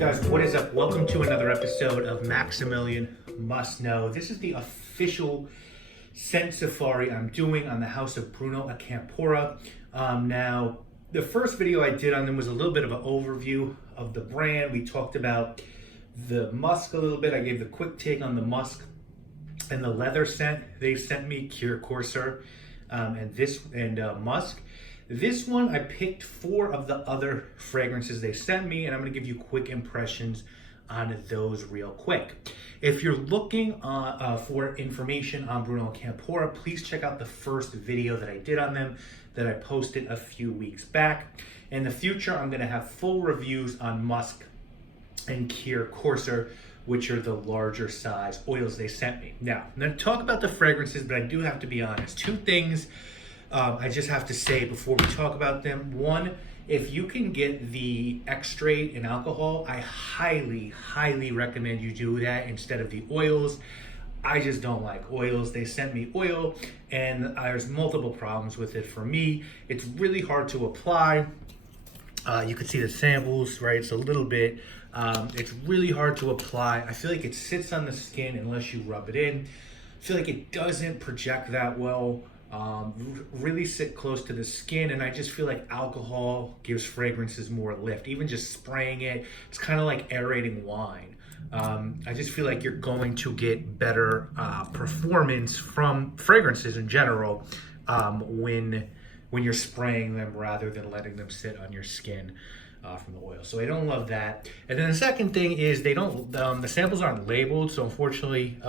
Guys, what is up? Welcome to another episode of Maximilian Must Know. This is the official scent safari I'm doing on the house of Bruno Acampora. Now, the first video I did on them was a little bit of an overview of the brand. We talked about the musk a little bit. I gave the quick take on the musk and the leather scent they sent me, Cure Corsair, and musk. This one, I picked 4 of the other fragrances they sent me, and I'm gonna give you quick impressions on those real quick. If you're looking for information on Bruno Acampora, please check out the first video that I did on them that I posted a few weeks back. In the future, I'm gonna have full reviews on musk and Cure Corsair, which are the larger size oils they sent me. Now, I'm gonna talk about the fragrances, but I do have to be honest. 2 things I just have to say before we talk about them. One, if you can get the extract and alcohol, I highly recommend you do that instead of the oils. I just don't like oils. They sent me oil and there's multiple problems with it for me. It's really hard to apply. You can see the samples, right? It's a little bit, it's really hard to apply. I feel like it sits on the skin unless you rub it in. I feel like it doesn't project that well. Really sit close to the skin, and I just feel like alcohol gives fragrances more lift. Even just spraying it, it's kind of like aerating wine. I just feel like you're going to get better performance from fragrances in general when you're spraying them rather than letting them sit on your skin from the oil. So I don't love that. And then the second thing is they don't the samples aren't labeled, so unfortunately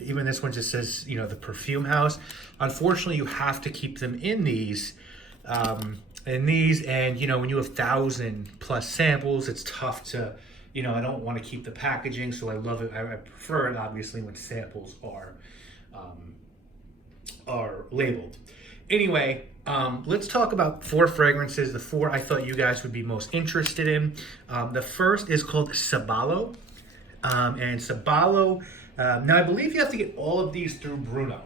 even this one just says, you know, the perfume house. Unfortunately, you have to keep them in these. And you know, when you have 1,000+ samples, it's tough to, you know, I don't want to keep the packaging, so I love it. I prefer it obviously when samples are labeled. Anyway, let's talk about 4 fragrances. The 4 I thought you guys would be most interested in. The first is called Sabalo, and Sabalo. Now, I believe you have to get all of these through Bruno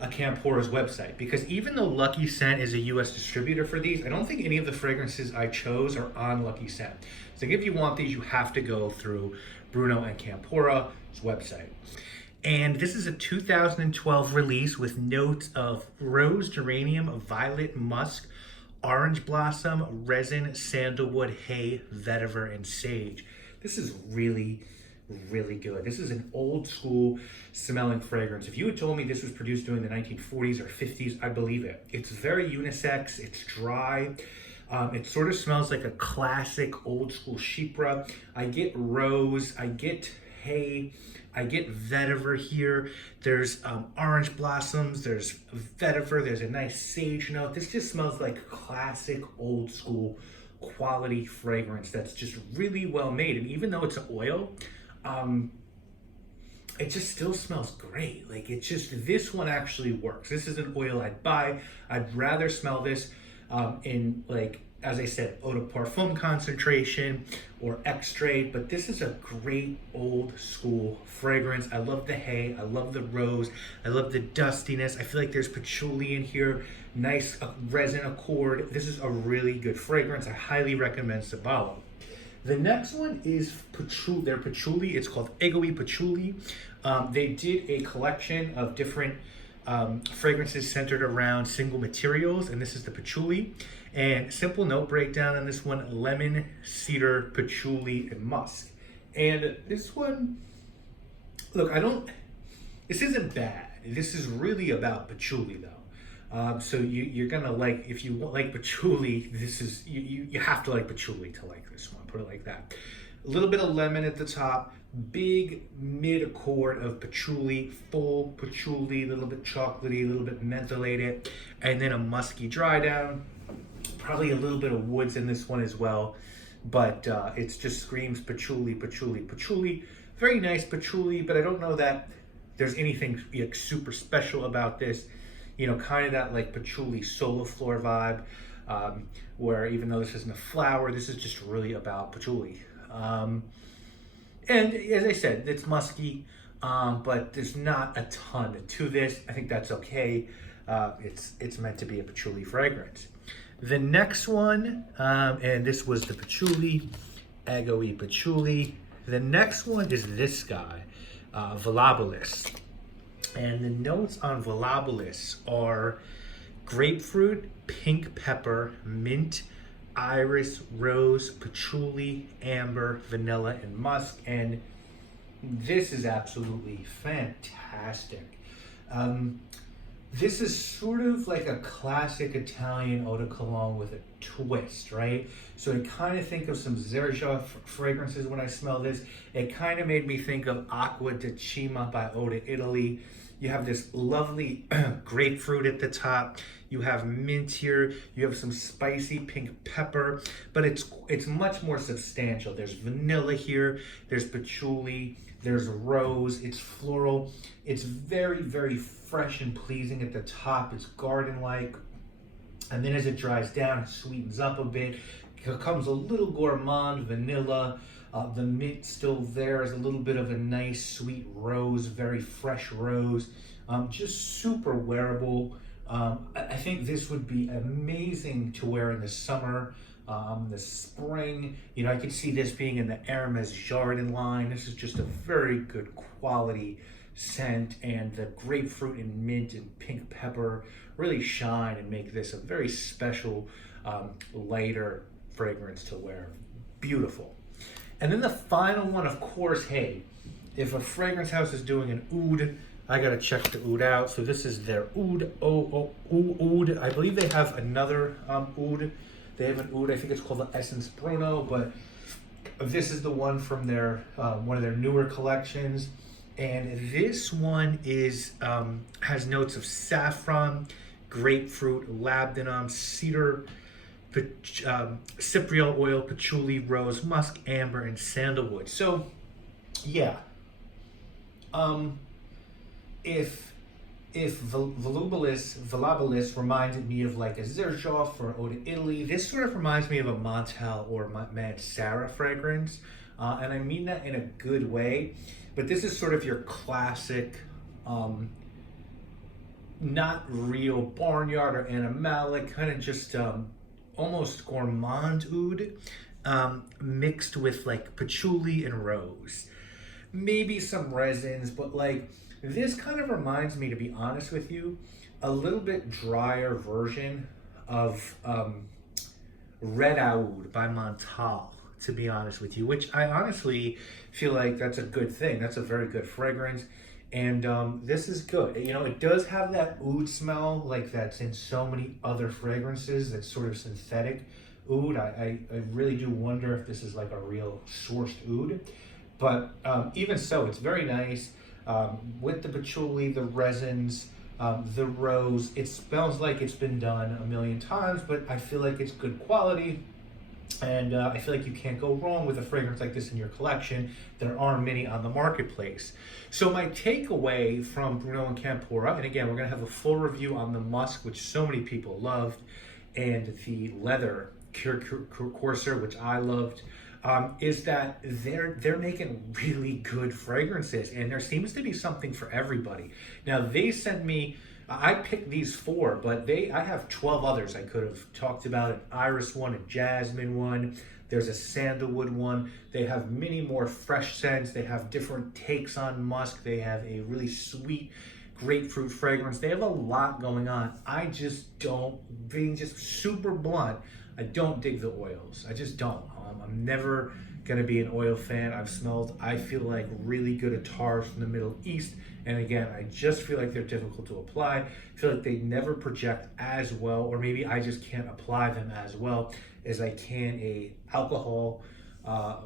Acampora's website, because even though Lucky Scent is a US distributor for these, I don't think any of the fragrances I chose are on Lucky Scent. So if you want these, you have to go through Bruno Acampora's website. And this is a 2012 release with notes of rose, geranium, violet, musk, orange blossom, resin, sandalwood, hay, vetiver, and sage. This is really good. This is an old school smelling fragrance. If you had told me this was produced during the 1940s or 50s, I believe it. It's very unisex, it's dry. It sort of smells like a classic old school chypre. I get rose, I get hay, I get vetiver here. There's orange blossoms, there's vetiver, there's a nice sage note. This just smells like classic old school quality fragrance that's just really well made. And even though it's an oil, it just still smells great. Like, it's just, this one actually works. This is an oil I'd buy. I'd rather smell this in, like, as I said, eau de parfum concentration or extrait, but this is a great old school fragrance. I love the hay, I love the rose, I love the dustiness. I feel like there's patchouli in here, nice resin accord. This is a really good fragrance. I highly recommend Sabalo. The next one is patchouli. Their patchouli. It's called Egoist Patchouli. They did a collection of different fragrances centered around single materials, and this is the patchouli. And simple note breakdown on this one: lemon, cedar, patchouli, and musk. And this one, look, this isn't bad. This is really about patchouli though. So you're gonna like, if you like patchouli, this is, you have to like patchouli to like this one, put it like that. A little bit of lemon at the top, big mid accord of patchouli, full patchouli, a little bit chocolatey, a little bit mentholated, and then a musky dry down. Probably a little bit of woods in this one as well, but it just screams patchouli, patchouli, patchouli. Very nice patchouli, but I don't know that there's anything like super special about this. You know, kind of that like patchouli soliflor vibe, where even though this isn't a flower, this is just really about patchouli. And as I said, it's musky, but there's not a ton to this. I think that's okay. It's meant to be a patchouli fragrance. The next one, and this was the patchouli, egoe patchouli. The next one is this guy, Volabilis. And the notes on Volabilis are grapefruit, pink pepper, mint, iris, rose, patchouli, amber, vanilla, and musk. And this is absolutely fantastic. This is sort of like a classic Italian eau de cologne with a twist, right? So I kind of think of some Xerjoff fragrances when I smell this. It kind of made me think of Acqua di Cima by Eau de Italy. You have this lovely grapefruit at the top. You have mint here. You have some spicy pink pepper, but it's much more substantial. There's vanilla here. There's patchouli. There's rose. It's floral. It's very, very fresh and pleasing at the top. It's garden-like. And then as it dries down, it sweetens up a bit. It becomes a little gourmand, vanilla. The mint still there is a little bit of a nice sweet rose, very fresh rose. Just super wearable. I think this would be amazing to wear in the summer, the spring. You know, I could see this being in the Hermes Jardin line. This is just a very good quality scent, and the grapefruit and mint and pink pepper really shine and make this a very special, lighter fragrance to wear. Beautiful. And then the final one, of course, hey, if a fragrance house is doing an oud, I gotta check the oud out. So this is their oud. Oud. I believe they have another oud. They have an oud. I think it's called the Essence Bruno, but this is the one from their one of their newer collections. And this one is has notes of saffron, grapefruit, labdanum, cedar, cypriol oil, patchouli, rose, musk, amber, and sandalwood. So, yeah. If Volabilis reminded me of like a Xerjoff or Eau de Italy, this sort of reminds me of a Montel or Mansara fragrance, and I mean that in a good way. But this is sort of your classic, not real barnyard or animalic, kind of just almost gourmand oud, mixed with like patchouli and rose. Maybe some resins, but like this kind of reminds me, to be honest with you, a little bit drier version of Red Oud by Montal, to be honest with you, which I honestly feel like that's a good thing. That's a very good fragrance. And this is good. You know, it does have that oud smell like that's in so many other fragrances, that's sort of synthetic oud. I really do wonder if this is like a real sourced oud. But even so, it's very nice. With the patchouli, the resins, the rose, it smells like it's been done a million times, but I feel like it's good quality. And I feel like you can't go wrong with a fragrance like this in your collection. There are many on the marketplace. So my takeaway from Bruno Acampora, and again, we're going to have a full review on the musk, which so many people loved, and the leather Corsair, which I loved, is that they're making really good fragrances, and there seems to be something for everybody. Now, they sent me, I picked these 4, but I have 12 others I could have talked about: an iris one, a jasmine one, there's a sandalwood one. They have many more fresh scents. They have different takes on musk. They have a really sweet grapefruit fragrance. They have a lot going on. I just don't, being just super blunt, I don't dig the oils. I just don't. I'm never gonna be an oil fan. I've smelled, I feel like, really good attars from the Middle East, and again, I just feel like they're difficult to apply. I feel like they never project as well, or maybe I just can't apply them as well as I can a alcohol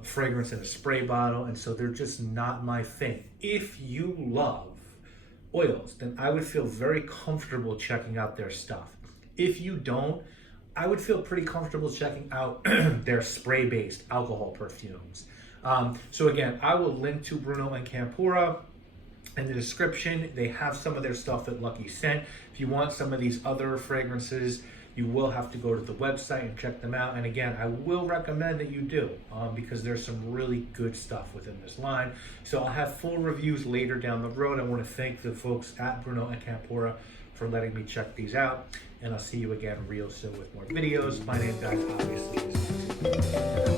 fragrance in a spray bottle, and so they're just not my thing. If you love oils, then I would feel very comfortable checking out their stuff. If you don't, I would feel pretty comfortable checking out their spray-based alcohol perfumes. So again, I will link to Bruno Acampora in the description. They have some of their stuff at Lucky Scent. If you want some of these other fragrances, you will have to go to the website and check them out. And again, I will recommend that you do, because there's some really good stuff within this line. So I'll have full reviews later down the road. I want to thank the folks at Bruno Acampora for letting me check these out. And I'll see you again real soon with more videos. My name, guys, obviously is